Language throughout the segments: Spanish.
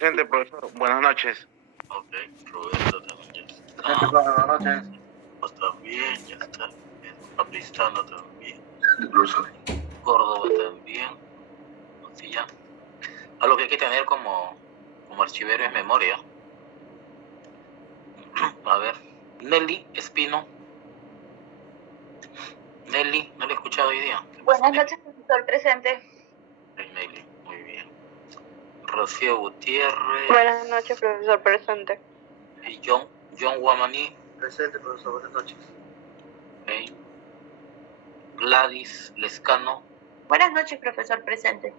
Presente, profesor. Buenas noches. Ok, Roberto también ya está. Presente, profe. Buenas noches. Pues también, ya está. Paplistano también. Profesor. Córdoba también. Así ya. Algo que hay que tener como archivero es memoria. A ver. Nelly Espino. Nelly, no le he escuchado hoy día. Buenas noches, profesor. Presente. Nelly, muy bien. Rocío Gutiérrez. Buenas noches, profesor. Presente. Y John Guamaní. Presente, profesor. Buenas noches. Okay. Gladys Lescano. Buenas noches, profesor. Presente.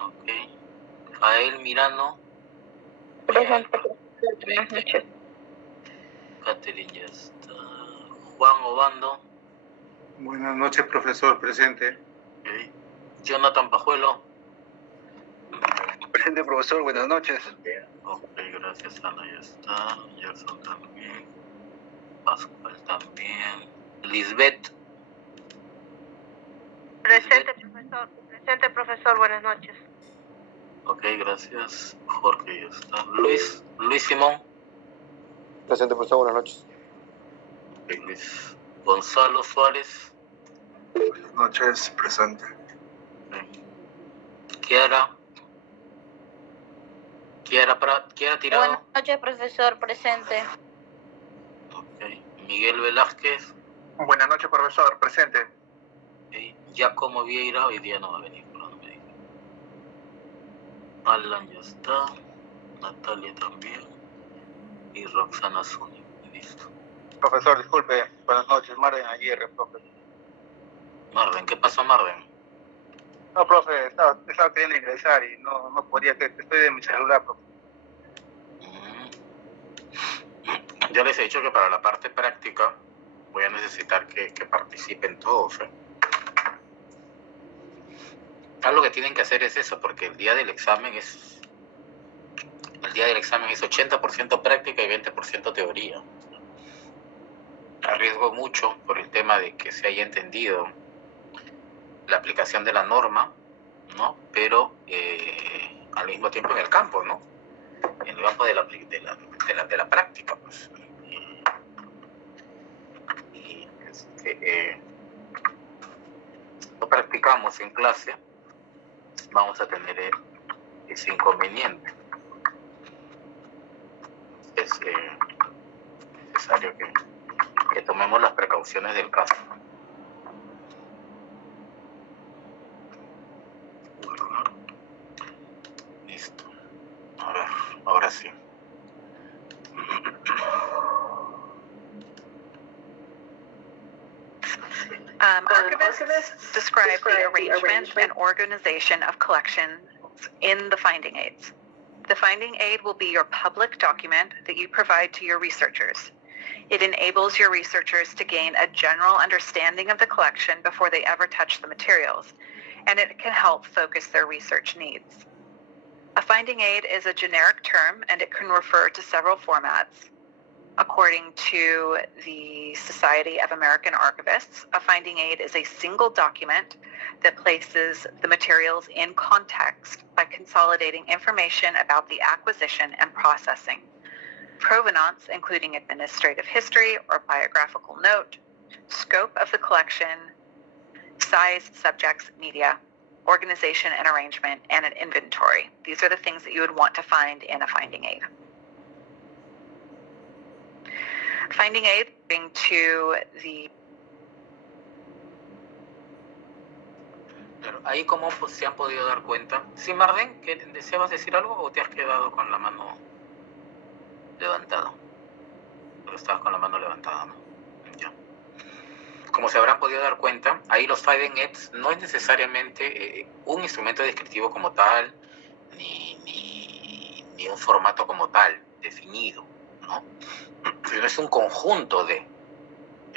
Ok. Jael Mirano. Presente, profesor. Buenas noches. Catherine ya está. Juan Obando. Buenas noches, profesor. Presente. Okay. Jonathan Pajuelo. Presente, profesor. Buenas noches. Ok, gracias, Ana, ya está. Gerson también. Pascual también. Lisbeth. Presente, profesor. Presente, profesor. Buenas noches. Ok, gracias. Jorge ya está. Luis Simón. Presente, profesor. Buenas noches. Ok, Luis. Gonzalo Suárez. Buenas noches. Presente. Okay. Kiara Tirado. Buenas noches, profesor. Presente. Okay. Miguel Velázquez. Buenas noches, profesor. Presente. Okay. Giacomo Vieira, hoy día no va a venir, pero no me dijo. Alan ya está. Natalia también. Y Roxana Zuni. Listo. Profesor, disculpe. Buenas noches. Marden ayer, profe. Marden, ¿qué pasó, Marden? No, profe. Estaba queriendo ingresar y no podía. Estoy de mi celular, profe. Ya les he dicho que para la parte práctica voy a necesitar que participen todos. Algo que tienen que hacer es eso, porque el día del examen es 80% práctica y 20% teoría. Arriesgo mucho por el tema de que se haya entendido la aplicación de la norma, ¿no? Pero al mismo tiempo en el campo, ¿no? En el campo de la práctica, pues. No practicamos en clase, vamos a tener ese inconveniente. Es necesario que tomemos las precauciones del caso. Listo. A ver, ahora sí. Archivists describe the arrangement and organization of collections in the finding aids. The finding aid will be your public document that you provide to your researchers. It enables your researchers to gain a general understanding of the collection before they ever touch the materials, and it can help focus their research needs. A finding aid is a generic term, and it can refer to several formats. According to the Society of American Archivists, a finding aid is a single document that places the materials in context by consolidating information about the acquisition and processing, provenance, including administrative history or biographical note, scope of the collection, size, subjects, media, organization and arrangement, and an inventory. These are the things that you would want to find in a finding aid. Finding aid being to the... Pero ahí cómo se han podido dar cuenta. Sí, Marden, ¿que deseabas decir algo o te has quedado con la mano levantada? Pero estabas con la mano levantada, ¿no? Ya. Como se habrán podido dar cuenta, ahí los finding aids no es necesariamente un instrumento descriptivo como tal, ni un formato como tal, definido, ¿no? Sino es un conjunto y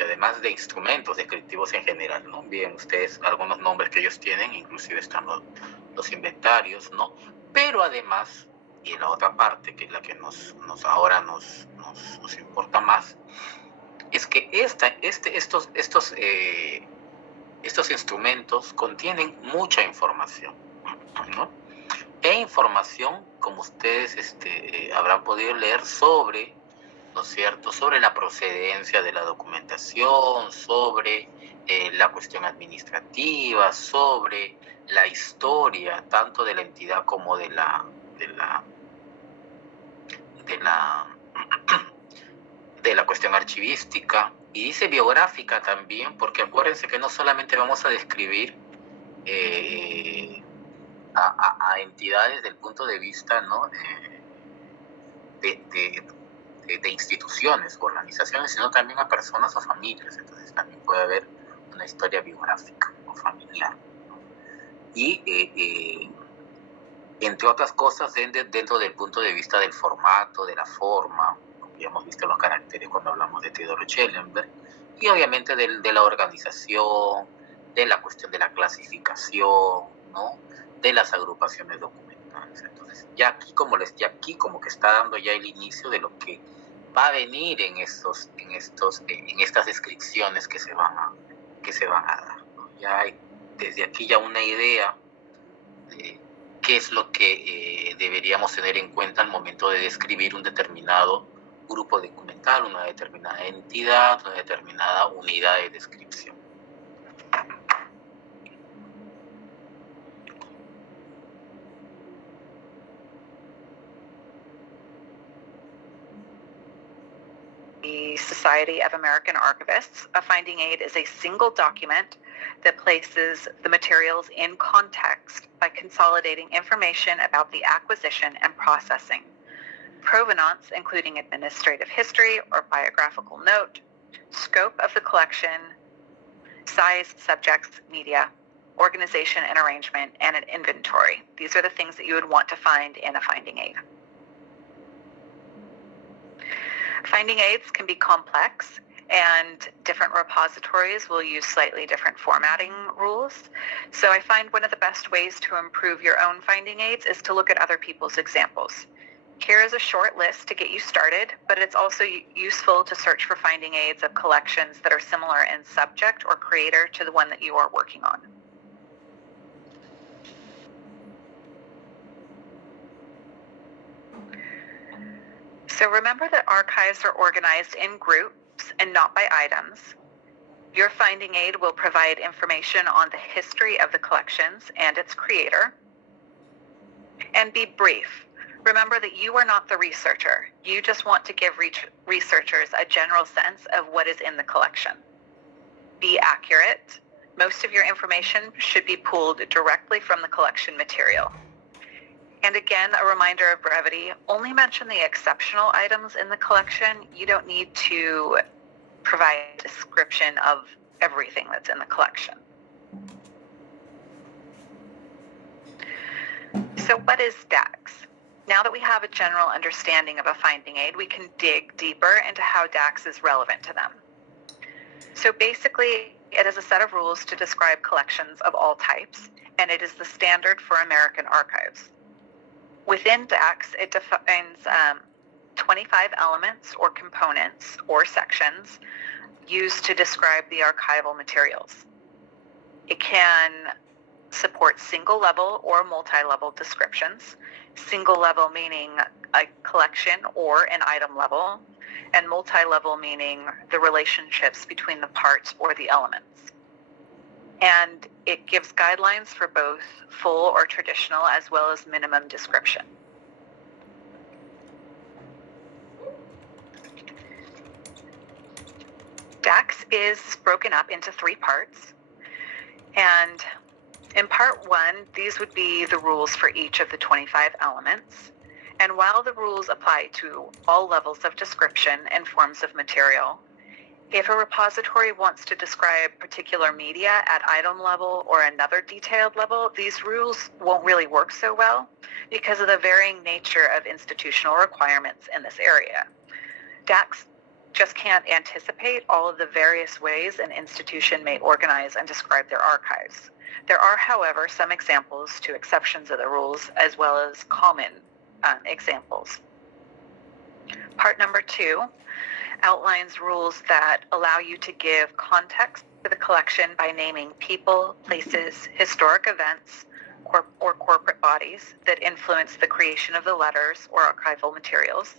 además de instrumentos descriptivos en general, ¿no? Bien, ustedes, algunos nombres que ellos tienen, inclusive están los inventarios, ¿no? Pero además, y la otra parte, que es la que ahora nos importa más, es que estos instrumentos contienen mucha información, ¿no? e información, como ustedes habrán podido leer, sobre, ¿no es cierto?, sobre la procedencia de la documentación, sobre la cuestión administrativa, sobre la historia, tanto de la entidad como de la cuestión archivística, y dice biográfica también, porque acuérdense que no solamente vamos a describir a entidades desde el punto de vista, ¿no?, de instituciones, organizaciones, sino también a personas o familias. Entonces también puede haber una historia biográfica o familiar, ¿no? Y entre otras cosas, dentro del punto de vista del formato, de la forma, como ya hemos visto los caracteres cuando hablamos de Theodor Schellenberg, y obviamente de la organización, de la cuestión de la clasificación, ¿no?, de las agrupaciones documentales. Entonces, ya aquí como que está dando ya el inicio de lo que va a venir en estas descripciones que se van a dar, ¿no? Ya hay desde aquí ya una idea de qué es lo que deberíamos tener en cuenta al momento de describir un determinado grupo documental, una determinada entidad, una determinada unidad de descripción. The Society of American Archivists, a finding aid is a single document that places the materials in context by consolidating information about the acquisition and processing, provenance, including administrative history or biographical note, scope of the collection, size, subjects, media, organization and arrangement, and an inventory. These are the things that you would want to find in a finding aid. Finding aids can be complex, and different repositories will use slightly different formatting rules. So I find one of the best ways to improve your own finding aids is to look at other people's examples. Here is a short list to get you started, but it's also useful to search for finding aids of collections that are similar in subject or creator to the one that you are working on. So remember that archives are organized in groups and not by items. Your finding aid will provide information on the history of the collections and its creator. And be brief. Remember that you are not the researcher. You just want to give researchers a general sense of what is in the collection. Be accurate. Most of your information should be pulled directly from the collection material. And again, a reminder of brevity, only mention the exceptional items in the collection. You don't need to provide a description of everything that's in the collection. So what is DAX? Now that we have a general understanding of a finding aid, we can dig deeper into how DAX is relevant to them. So basically, it is a set of rules to describe collections of all types, and it is the standard for American archives. Within DAX, it defines 25 elements or components or sections used to describe the archival materials. It can support single-level or multi-level descriptions. Single-level meaning a collection or an item level, and multi-level meaning the relationships between the parts or the elements. And it gives guidelines for both full or traditional as well as minimum description. DAX is broken up into 3 parts. And in part 1, these would be the rules for each of the 25 elements. And while the rules apply to all levels of description and forms of material, if a repository wants to describe particular media at item level or another detailed level, these rules won't really work so well because of the varying nature of institutional requirements in this area. DAX just can't anticipate all of the various ways an institution may organize and describe their archives. There are, however, some examples to exceptions of the rules as well as common examples. Part number 2 outlines rules that allow you to give context to the collection by naming people, places, historic events, or corporate bodies that influence the creation of the letters or archival materials.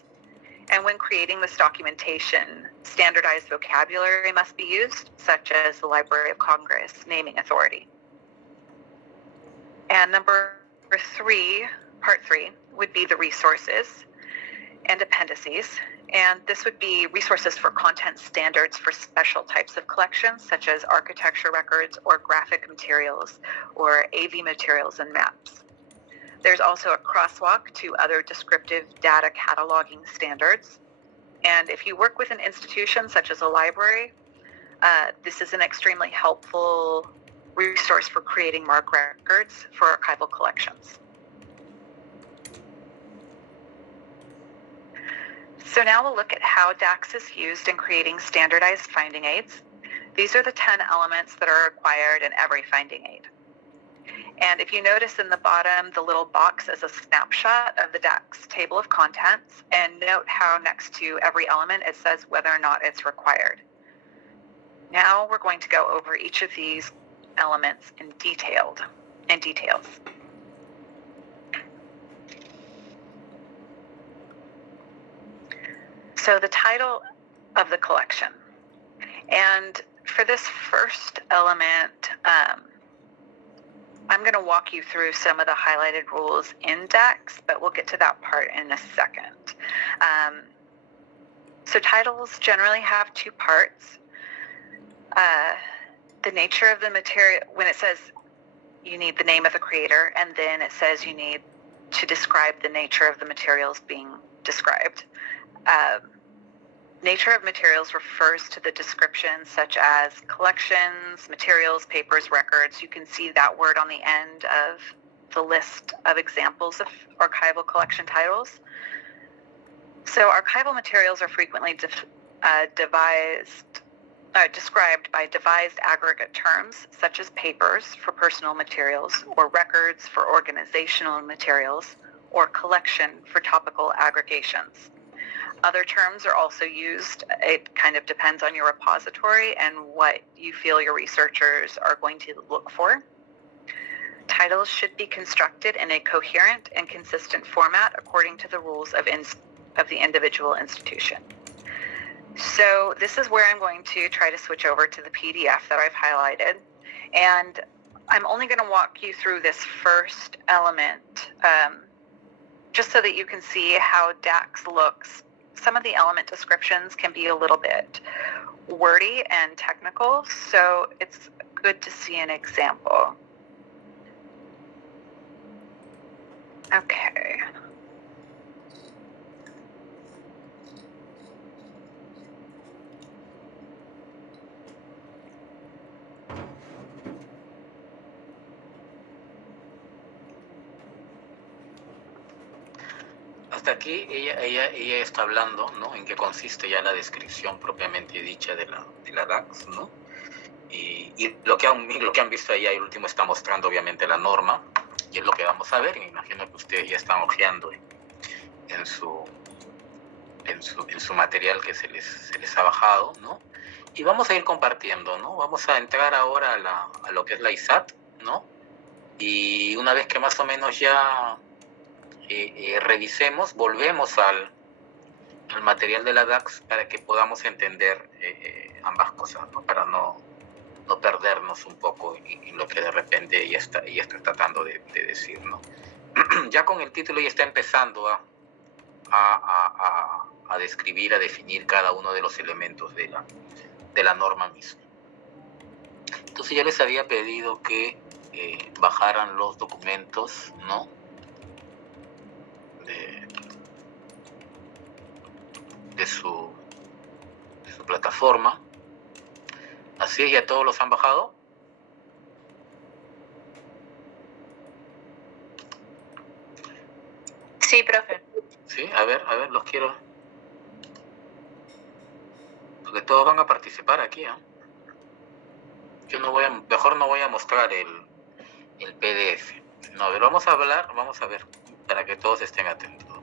And when creating this documentation, standardized vocabulary must be used, such as the Library of Congress naming authority. And number 3, part 3, would be the resources and appendices. And this would be resources for content standards for special types of collections, such as architecture records or graphic materials or AV materials and maps. There's also a crosswalk to other descriptive data cataloging standards. And if you work with an institution such as a library, this is an extremely helpful resource for creating MARC records for archival collections. So now we'll look at how DAX is used in creating standardized finding aids. These are the 10 elements that are required in every finding aid. And if you notice in the bottom, the little box is a snapshot of the DAX table of contents, and note how next to every element it says whether or not it's required. Now we're going to go over each of these elements in details. So the title of the collection. And for this first element, I'm going to walk you through some of the highlighted rules in DAX, but we'll get to that part in a second. So titles generally have 2 parts. The nature of the material, when it says you need the name of the creator, and then it says you need to describe the nature of the materials being described. Nature of materials refers to the descriptions such as collections, materials, papers, records. You can see that word on the end of the list of examples of archival collection titles. So archival materials are frequently described by devised aggregate terms such as papers for personal materials, or records for organizational materials, or collection for topical aggregations. Other terms are also used. It kind of depends on your repository and what you feel your researchers are going to look for. Titles should be constructed in a coherent and consistent format according to the rules of the individual institution. So this is where I'm going to try to switch over to the PDF that I've highlighted. And I'm only going to walk you through this first element, just so that you can see how DAX looks. Some of the element descriptions can be a little bit wordy and technical, so it's good to see an example. Okay. Hasta aquí ella está hablando, ¿no? En qué consiste ya la descripción propiamente dicha de la DAX, ¿no? Y lo que han visto ahí, el último está mostrando obviamente la norma, y es lo que vamos a ver. Me imagino que ustedes ya están hojeando en su material que se les ha bajado, ¿no? Y vamos a ir compartiendo, ¿no? Vamos a entrar ahora a lo que es la ISAT, ¿no? Y una vez que más o menos ya revisemos, volvemos al material de la DAX para que podamos entender ambas cosas, ¿no? Para no perdernos un poco en lo que de repente ella está tratando de decir, ¿no? Ya con el título ella está empezando a describir, a definir cada uno de los elementos de la norma misma. Entonces ya les había pedido que bajaran los documentos, ¿no? De su plataforma. Así es, ¿ya todos los han bajado? Sí, profe. Sí, a ver, los quiero. Porque todos van a participar aquí, ¿eh? Yo mejor no voy a mostrar el PDF. No, a ver, vamos a ver, para que todos estén atentos.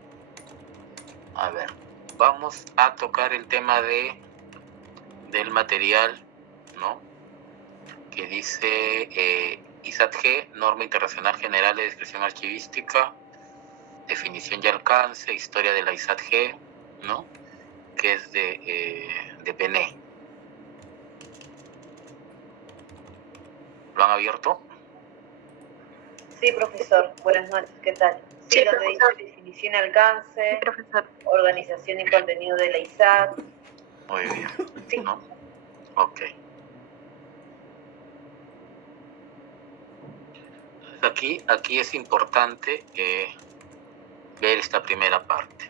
A ver, vamos a tocar el tema del material, ¿no? Que dice ISAT-G, Norma Internacional General de Descripción Archivística, definición y alcance, historia de la ISAT-G, ¿no? Que es de PNE. ¿Lo han abierto? Sí, profesor. Buenas noches. ¿Qué tal? Sí, donde dice definición y alcance, Sí, profesor. organización y contenido de la ISAT. Muy bien. Sí. ¿No? Ok. Aquí es importante ver esta primera parte.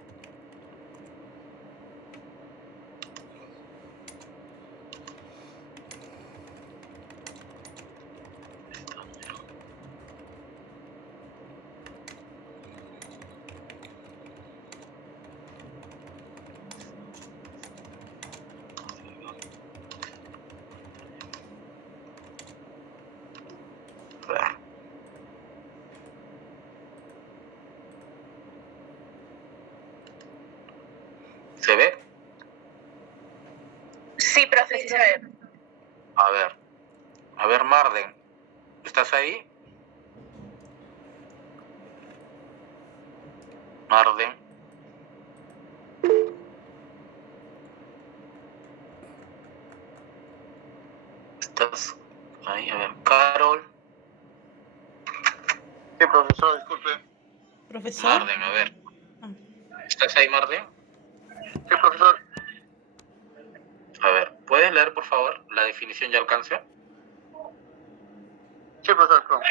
¿Se ve? Sí, profesor. A ver, Marden, ¿estás ahí? Marden. ¿Estás ahí? A ver, Carol. Sí, profesor, disculpe. Profesor. Marden, a ver. ¿Estás ahí, Marden? Sí, profesor. A ver, ¿puedes leer, por favor, la definición y alcance? Sí, profesor.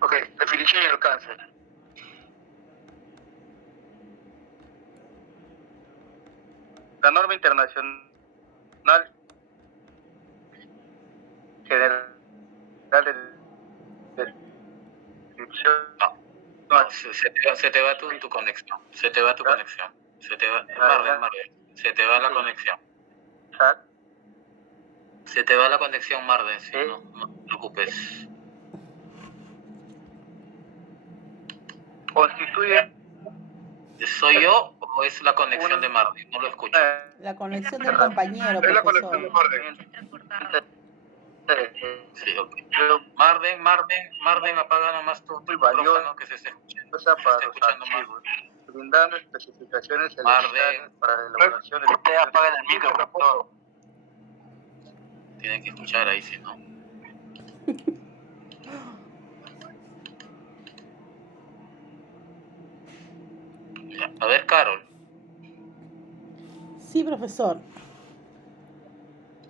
Ok, definición y alcance. La norma internacional general de descripción. No, se te va tu conexión. Se te va tu conexión. Se te va, Marden. Se te va la conexión. ¿SAT? Se te va la conexión, Marden, sí, no te preocupes. Constituye ¿Soy yo o es la conexión de Marden? No lo escucho. La conexión del compañero, Es la profesor. conexión de Marden. Sí, ok. Marden, apaga nomás tu micrófono que se esté escuchando. Para los archivos, brindando especificaciones elementales para la elaboración de... Usted apaga el micrófono. Tienen que escuchar ahí, si no. Ya. A ver, Carol. Sí, profesor.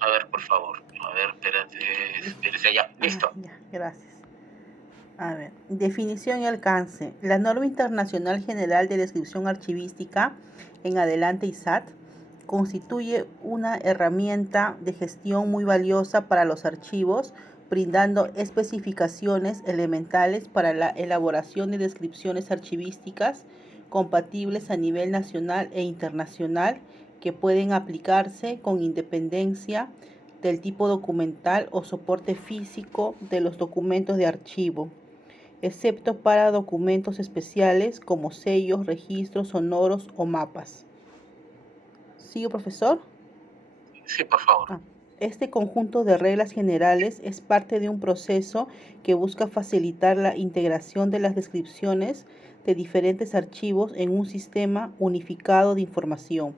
A ver, por favor. A ver, espérate ya. Listo. Ya, gracias. A ver, definición y alcance. La norma internacional general de descripción archivística, en adelante ISAT, constituye una herramienta de gestión muy valiosa para los archivos, brindando especificaciones elementales para la elaboración de descripciones archivísticas compatibles a nivel nacional e internacional que pueden aplicarse con independencia del tipo documental o soporte físico de los documentos de archivo, excepto para documentos especiales como sellos, registros sonoros o mapas. ¿Sigo, profesor? Sí, por favor. Este conjunto de reglas generales es parte de un proceso que busca facilitar la integración de las descripciones de diferentes archivos en un sistema unificado de información.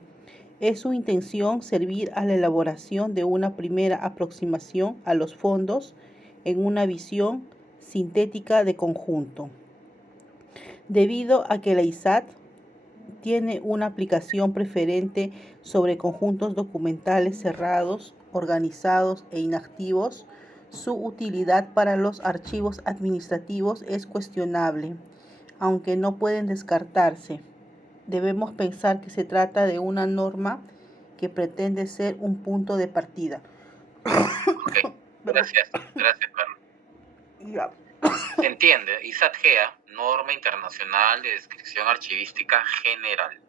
Es su intención servir a la elaboración de una primera aproximación a los fondos en una visión sintética de conjunto. Debido a que la ISAT tiene una aplicación preferente sobre conjuntos documentales cerrados, organizados e inactivos, su utilidad para los archivos administrativos es cuestionable, aunque no pueden descartarse. Debemos pensar que se trata de una norma que pretende ser un punto de partida. Ok, gracias, Carlos. Ya. Se entiende, ISAT-GA, Norma Internacional de Descripción Archivística General,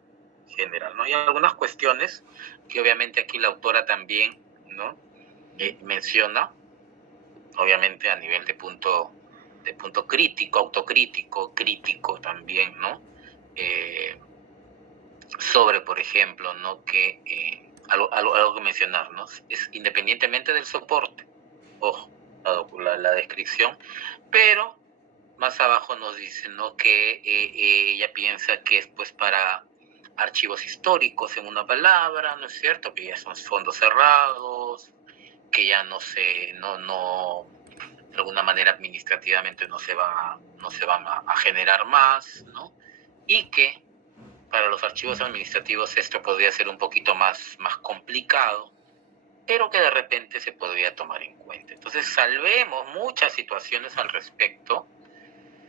¿no? Hay algunas cuestiones que obviamente aquí la autora también, ¿no? Menciona, obviamente a nivel de punto crítico, autocrítico, crítico también, ¿no? Sobre, por ejemplo, ¿no? Que algo que mencionar, ¿no? Es independientemente del soporte, ojo, la descripción, pero más abajo nos dice, ¿no?, que ella piensa que es pues para archivos históricos, en una palabra, ¿no es cierto?, que ya son fondos cerrados, que ya no de alguna manera administrativamente no se van a generar más, ¿no? Y que para los archivos administrativos esto podría ser un poquito más complicado, pero que de repente se podría tomar en cuenta. Entonces, salvemos muchas situaciones al respecto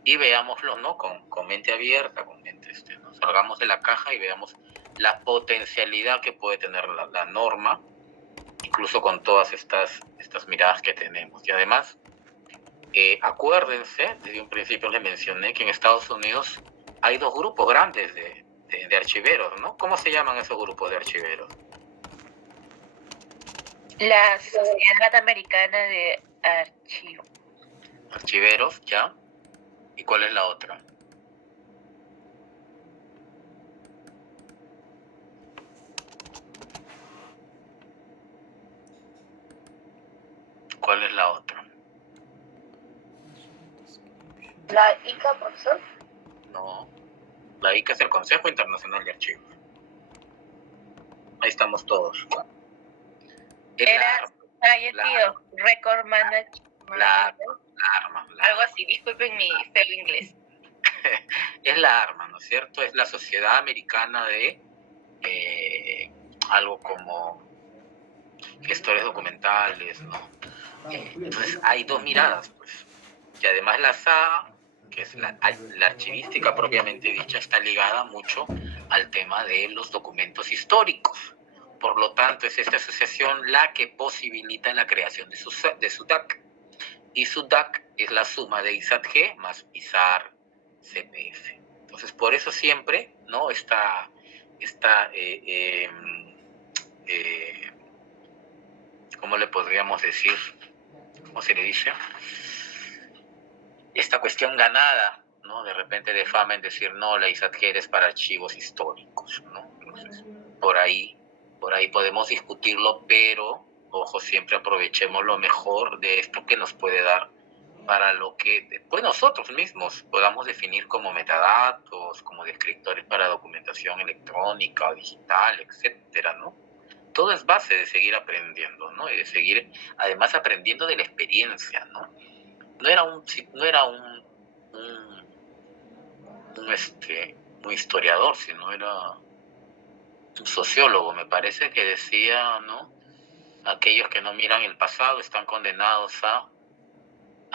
y veámoslo, ¿no?, con mente abierta, con mente, ¿no? Salgamos de la caja y veamos la potencialidad que puede tener la norma, incluso con todas estas miradas que tenemos. Y además, acuérdense, desde un principio les mencioné que en Estados Unidos hay dos grupos grandes de archiveros, ¿no? ¿Cómo se llaman esos grupos de archiveros? La Sociedad Americana de Archiveros, ¿ya? ¿Y cuál es la otra? ¿Cuál es la otra? La ICA, profesor. No. La ICA es el Consejo Internacional de Archivos. Ahí estamos todos. Record Management. La ARMA. Algo así, disculpen mi feo inglés. Es la ARMA, ¿no es cierto? Es la Sociedad Americana de algo como gestores documentales, ¿no? Entonces hay dos miradas, pues. Y además la SA, que es la archivística propiamente dicha, está ligada mucho al tema de los documentos históricos. Por lo tanto, es esta asociación la que posibilita la creación de SUDAC. Y SUDAC es la suma de ISAT-G más ISAR CPF. Entonces, por eso siempre, ¿no?, ¿cómo le podríamos decir? ¿Cómo se le dice? Esta cuestión ganada, ¿no?, de repente de fama en decir, no, la ISAT-G es para archivos históricos, ¿no? Entonces, por ahí podemos discutirlo, pero, ojo, siempre aprovechemos lo mejor de esto que nos puede dar para lo que después nosotros mismos podamos definir como metadatos, como descriptores para documentación electrónica, digital, etcétera, ¿no? Todo es base de seguir aprendiendo, ¿no? Y de seguir, además, aprendiendo de la experiencia, ¿no? No era un historiador, sino era un sociólogo, me parece, que decía, ¿no?, aquellos que no miran el pasado están condenados a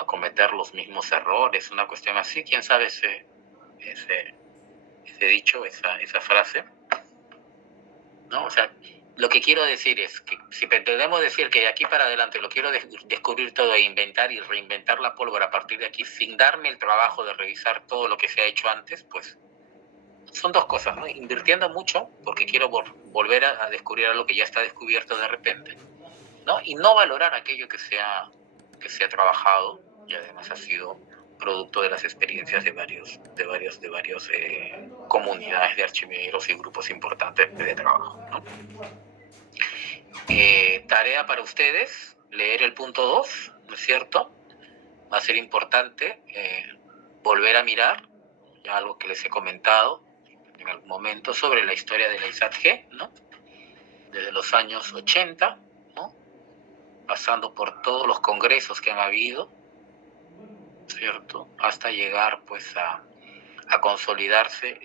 cometer los mismos errores, una cuestión así. ¿Quién sabe ese dicho, esa frase? ¿No? O sea, lo que quiero decir es que si pretendemos decir que de aquí para adelante lo quiero descubrir todo e inventar y reinventar la pólvora a partir de aquí sin darme el trabajo de revisar todo lo que se ha hecho antes, pues son dos cosas, ¿no? Invirtiendo mucho porque quiero volver a descubrir algo que ya está descubierto de repente, ¿no? Y no valorar aquello que se ha trabajado y además ha sido producto de las experiencias de varios comunidades de archiveros y grupos importantes de trabajo, ¿no? Tarea para ustedes, leer el punto 2, ¿no es cierto? Va a ser importante volver a mirar ya algo que les he comentado en algún momento sobre la historia de la ISAT-G, ¿no? Desde los años 80, ¿no?, pasando por todos los congresos que han habido, ¿cierto?, hasta llegar pues a consolidarse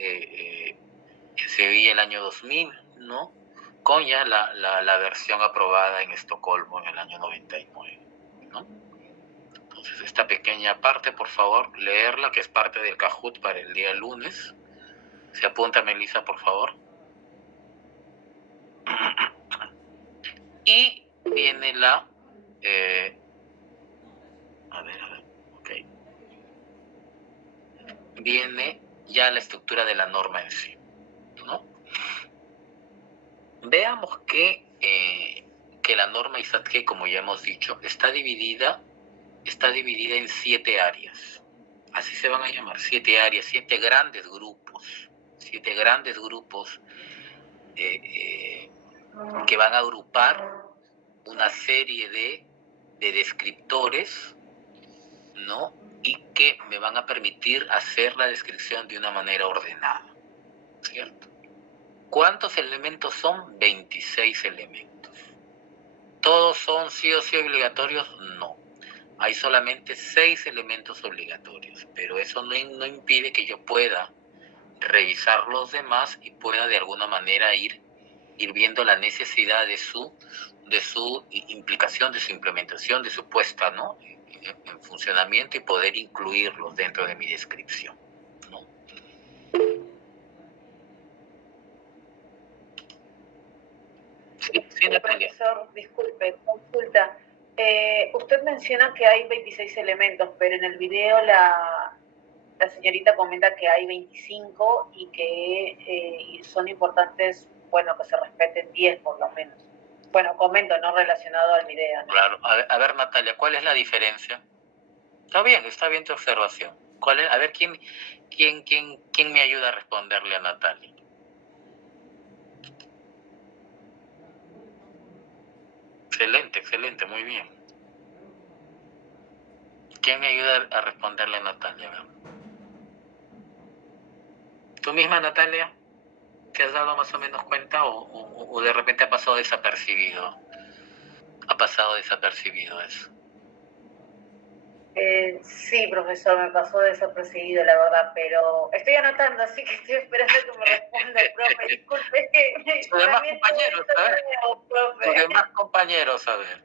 en Sevilla el año 2000, ¿no?, con ya la versión aprobada en Estocolmo en el año 99, ¿no? Entonces, esta pequeña parte, por favor, leerla, que es parte del Kahoot para el día lunes. ¿Se apunta, Melissa, por favor? Y viene viene ya la estructura de la norma en sí, ¿no? Veamos que la norma ISAT-G, como ya hemos dicho, está dividida en 7 áreas. Así se van a llamar, 7 áreas, 7 grandes grupos que van a agrupar una serie de de descriptores, ¿no? Y que me van a permitir hacer la descripción de una manera ordenada, ¿cierto? ¿Cuántos elementos son? 26 elementos. ¿Todos son sí o sí obligatorios? No. Hay solamente 6 elementos obligatorios, pero eso no impide que yo pueda revisar los demás y pueda de alguna manera ir viendo la necesidad de su implicación, de su implementación, de su puesta, ¿no?, en funcionamiento, y poder incluirlos dentro de mi descripción, ¿no? Sí, Natalia. Profesor, disculpe, consulta. Usted menciona que hay 26 elementos, pero en el video la señorita comenta que hay 25 y que son importantes, bueno, que se respeten 10 por lo menos. Bueno, comento, no relacionado al video, ¿no? Claro. A ver, Natalia, ¿cuál es la diferencia? Está bien tu observación. ¿Cuál es? A ver, ¿quién me ayuda a responderle a Natalia? Excelente, muy bien. ¿Quién me ayuda a responderle a Natalia? A ver. ¿Tú misma, Natalia? ¿Te has dado más o menos cuenta o de repente ha pasado desapercibido? Ha pasado desapercibido eso. Sí, profesor, me pasó desapercibido, la verdad, pero estoy anotando, así que estoy esperando que me responda el profe. Disculpe, es que Tus demás también compañeros, a ver. profe. Tus demás compañeros, a ver.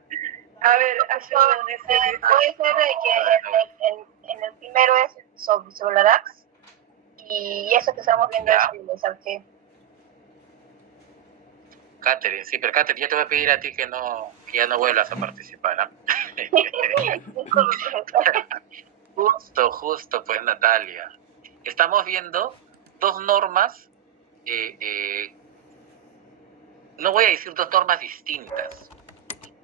A ver, ayúdame. Puede ser de que en el primero es sobre la DAX y eso que estamos viendo Ya. es el desarque. Catherine, sí, pero Catherine, yo te voy a pedir a ti que ya no vuelvas a participar, ¿ah? Justo, pues, Natalia. Estamos viendo dos normas, no voy a decir dos normas distintas,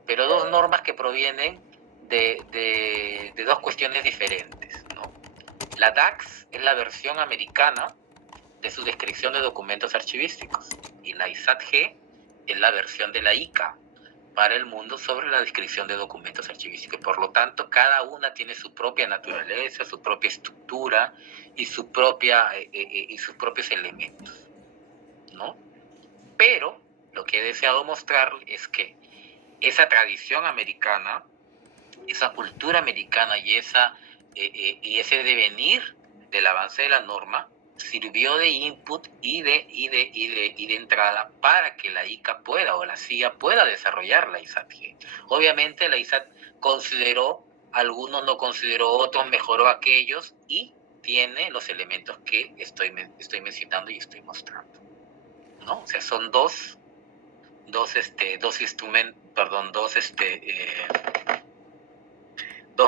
pero dos normas que provienen de dos cuestiones diferentes, ¿no? La DAX es la versión americana de su descripción de documentos archivísticos y la ISAT-G es la versión de la ICA para el mundo sobre la descripción de documentos archivísticos. Por lo tanto, cada una tiene su propia naturaleza, su propia estructura y sus propios elementos, ¿no? Pero lo que he deseado mostrar es que esa tradición americana, esa cultura americana y ese devenir del avance de la norma sirvió de input y de entrada para que la ICA pueda, o la CIA pueda desarrollar la ISAT-G. Obviamente la ISAT consideró, algunos no consideró, otros mejoró aquellos, y tiene los elementos que estoy mencionando y estoy mostrando, ¿no? O sea, son dos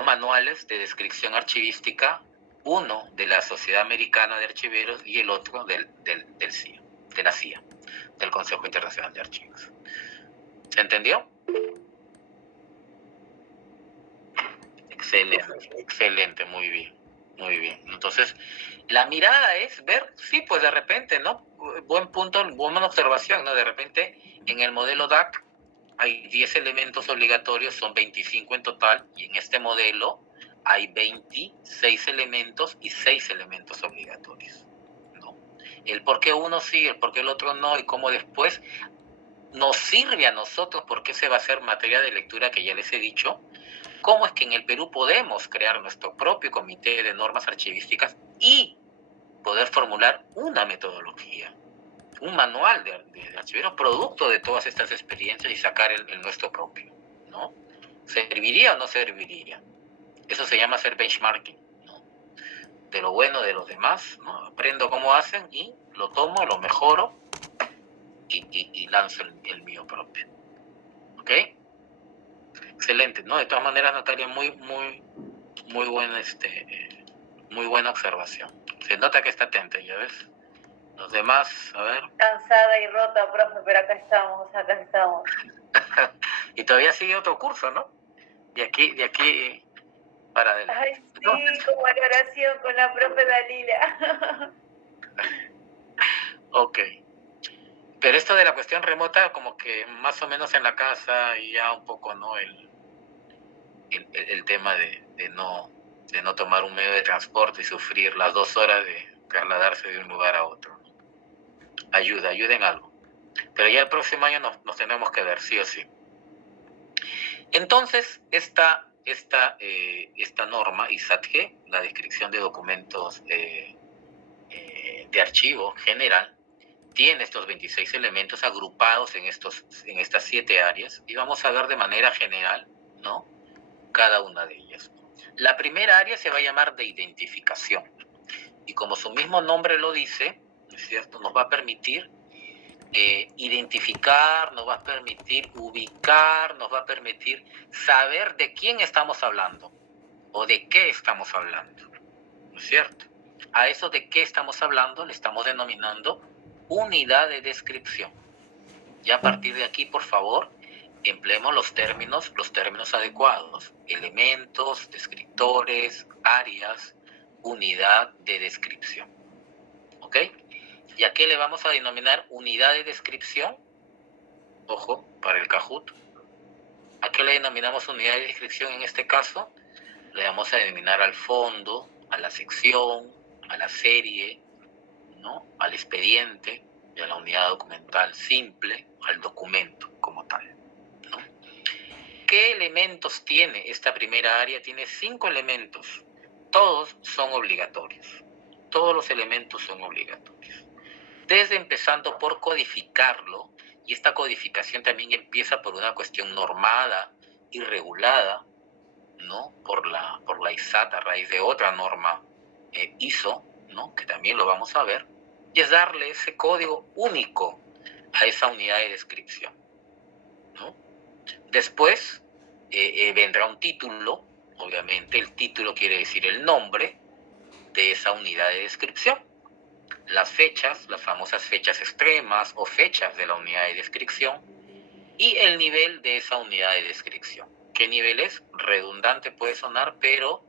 manuales de descripción archivística, uno de la Sociedad Americana de Archiveros y el otro del CIA, de la CIA, del Consejo Internacional de Archivos. ¿Se entendió? Excelente, muy bien. Entonces, la mirada es ver, sí, pues de repente, ¿no? Buen punto, buena observación, ¿no? De repente, en el modelo DAC hay 10 elementos obligatorios, son 25 en total, y en este modelo hay 26 elementos y 6 elementos obligatorios, ¿no? El por qué uno sí, el por qué el otro no, y cómo después nos sirve a nosotros, porque ese va a ser materia de lectura que ya les he dicho, cómo es que en el Perú podemos crear nuestro propio comité de normas archivísticas y poder formular una metodología, un manual de archiveros producto de todas estas experiencias y sacar el nuestro propio, ¿no? ¿Serviría o no serviría? Eso se llama hacer benchmarking, ¿no? De lo bueno de los demás, ¿no? Aprendo cómo hacen y lo tomo, lo mejoro y lanzo el mío propio. ¿Ok? Excelente, ¿no? De todas maneras, Natalia, muy buena, muy buena observación. Se nota que está atenta, ¿ya ves? Los demás, a ver. Cansada y rota, profe, pero acá estamos. Y todavía sigue otro curso, ¿no? De aquí para adelante. Ay, sí, como la oración con la profe Dalila. Ok. Pero esto de la cuestión remota, como que más o menos en la casa y ya un poco, ¿no? el tema de no tomar un medio de transporte y sufrir las 2 horas de trasladarse de un lugar a otro. Ayuda en algo. Pero ya el próximo año nos tenemos que ver, sí o sí. Entonces, esta norma, ISAT-G, la descripción de documentos de archivo general, tiene estos 26 elementos agrupados en estas 7 áreas, y vamos a ver de manera general, ¿no?, cada una de ellas. La primera área se va a llamar de identificación, y como su mismo nombre lo dice, ¿no es cierto?, nos va a permitir identificar, nos va a permitir ubicar, nos va a permitir saber de quién estamos hablando o de qué estamos hablando, ¿no es cierto? A eso de qué estamos hablando le estamos denominando unidad de descripción. Ya a partir de aquí, por favor, empleemos los términos adecuados: elementos, descriptores, áreas, unidad de descripción. ¿Ok? ¿Y a qué le vamos a denominar unidad de descripción? Ojo, para el Kahoot. ¿A qué le denominamos unidad de descripción en este caso? Le vamos a denominar al fondo, a la sección, a la serie, ¿no?, al expediente y a la unidad documental simple, al documento como tal, ¿no? ¿Qué elementos tiene esta primera área? Tiene 5 elementos. Todos son obligatorios. Todos los elementos son obligatorios. Desde empezando por codificarlo, y esta codificación también empieza por una cuestión normada y regulada, ¿no?, por la ISAT a raíz de otra norma ISO, ¿no?, que también lo vamos a ver, y es darle ese código único a esa unidad de descripción, ¿no? Después vendrá un título. Obviamente el título quiere decir el nombre de esa unidad de descripción. Las fechas, las famosas fechas extremas o fechas de la unidad de descripción, y el nivel de esa unidad de descripción. ¿Qué nivel es? Redundante puede sonar, pero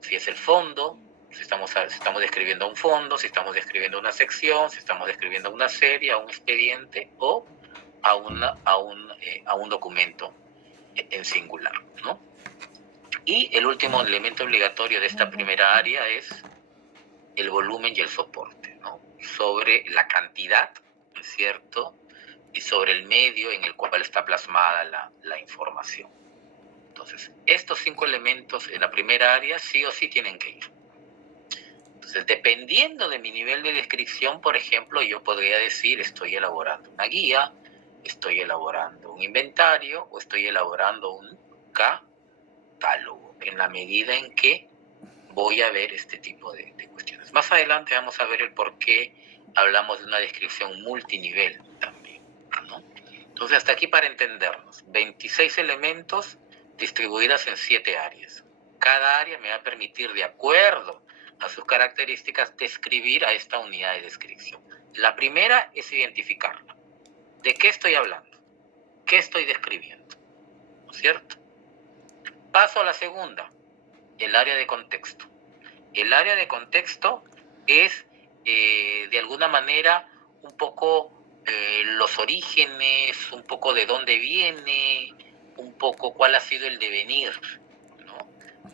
si es el fondo, si estamos describiendo un fondo, si estamos describiendo una sección, si estamos describiendo una serie, a un expediente o a un documento en singular, ¿no? Y el último elemento obligatorio de esta primera área es el volumen y el soporte, ¿no?, sobre la cantidad, ¿no es cierto?, y sobre el medio en el cual está plasmada la información. Entonces, estos 5 elementos en la primera área sí o sí tienen que ir. Entonces, dependiendo de mi nivel de descripción, por ejemplo, yo podría decir: estoy elaborando una guía, estoy elaborando un inventario o estoy elaborando un catálogo, en la medida en que voy a ver este tipo de cuestiones. Más adelante vamos a ver el por qué hablamos de una descripción multinivel también, ¿no? Entonces, hasta aquí para entendernos. 26 elementos distribuidas en 7 áreas. Cada área me va a permitir, de acuerdo a sus características, describir a esta unidad de descripción. La primera es identificarla. ¿De qué estoy hablando? ¿Qué estoy describiendo? ¿No es cierto? Paso a la segunda, el área de contexto. El área de contexto es, de alguna manera, un poco los orígenes, un poco de dónde viene, un poco cuál ha sido el devenir, ¿no?,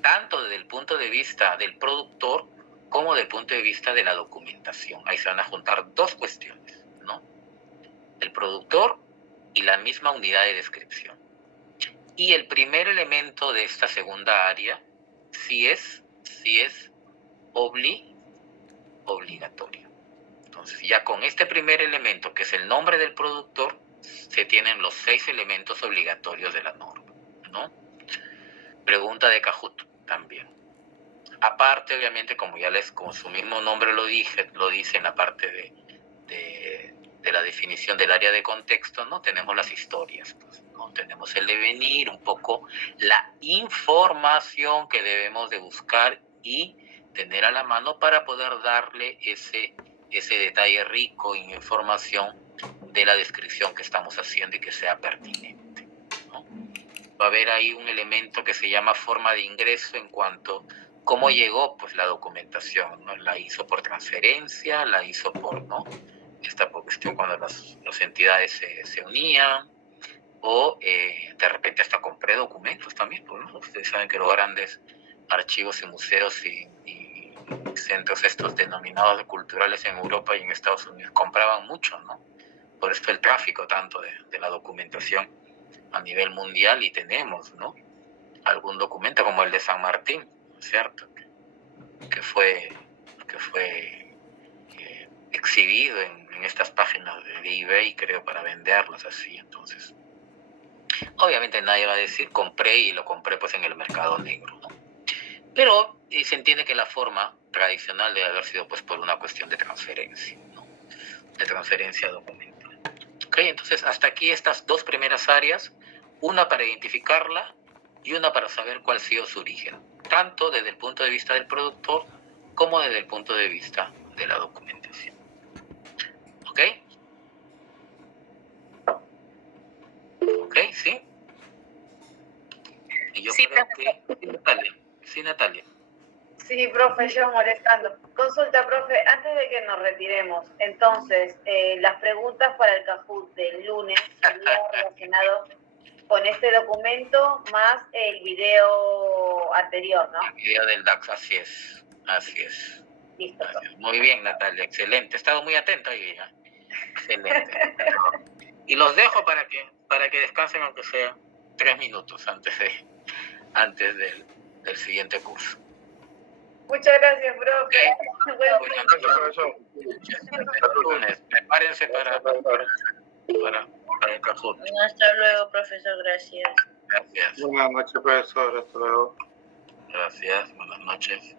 tanto desde el punto de vista del productor como desde el punto de vista de la documentación. Ahí se van a juntar 2 cuestiones, ¿no?, el productor y la misma unidad de descripción. Y el primer elemento de esta segunda área sí es obligatorio. Entonces, ya con este primer elemento, que es el nombre del productor, se tienen los 6 elementos obligatorios de la norma, ¿no? Pregunta de Kahoot también. Aparte, obviamente, como su mismo nombre lo dice en la parte de la definición del área de contexto, ¿no?, tenemos las historias, pues, ¿no? Tenemos el devenir, un poco la información que debemos de buscar y tener a la mano para poder darle ese detalle rico en información de la descripción que estamos haciendo y que sea pertinente, ¿no? Va a haber ahí un elemento que se llama forma de ingreso en cuanto a cómo llegó, pues, la documentación, ¿no? La hizo por transferencia, la hizo por, ¿no?, esta cuestión cuando las entidades se unían, o de repente hasta compré documentos también, ¿no? Ustedes saben que los grandes archivos y museos y centros estos denominados culturales en Europa y en Estados Unidos compraban mucho, ¿no? Por eso el tráfico tanto de la documentación a nivel mundial, y tenemos, ¿no? Algún documento como el de San Martín, ¿cierto? Que fue exhibido en estas páginas de eBay, creo, para venderlos así. Entonces, obviamente nadie va a decir compré y lo compré pues en el mercado negro, ¿no? Pero se entiende que la forma tradicional debe haber sido pues por una cuestión de transferencia, ¿no? De transferencia documental. ¿Ok? Entonces, hasta aquí estas dos primeras áreas, una para identificarla y una para saber cuál ha sido su origen, tanto desde el punto de vista del productor como desde el punto de vista de la documentación. ¿Ok? ¿Ok? ¿Sí? Y yo Sí, creo que... Sí, Natalia. Sí, profe, yo molestando. Consulta, profe, antes de que nos retiremos, entonces, las preguntas para el Kahoot del lunes sería relacionado con este documento más el video anterior, ¿no? El video del DAX, así es. Así es. Listo. Así es. Muy bien, Natalia, excelente. He estado muy atento hoy día. Excelente. Y los dejo para que descansen, aunque sea 3 minutos antes del siguiente curso. Muchas gracias, profe. Bueno, el lunes, prepárense para el Kahoot. Hasta luego, profesor, gracias. Gracias. Buenas noches, profesor. Hasta luego. Gracias. Buenas noches.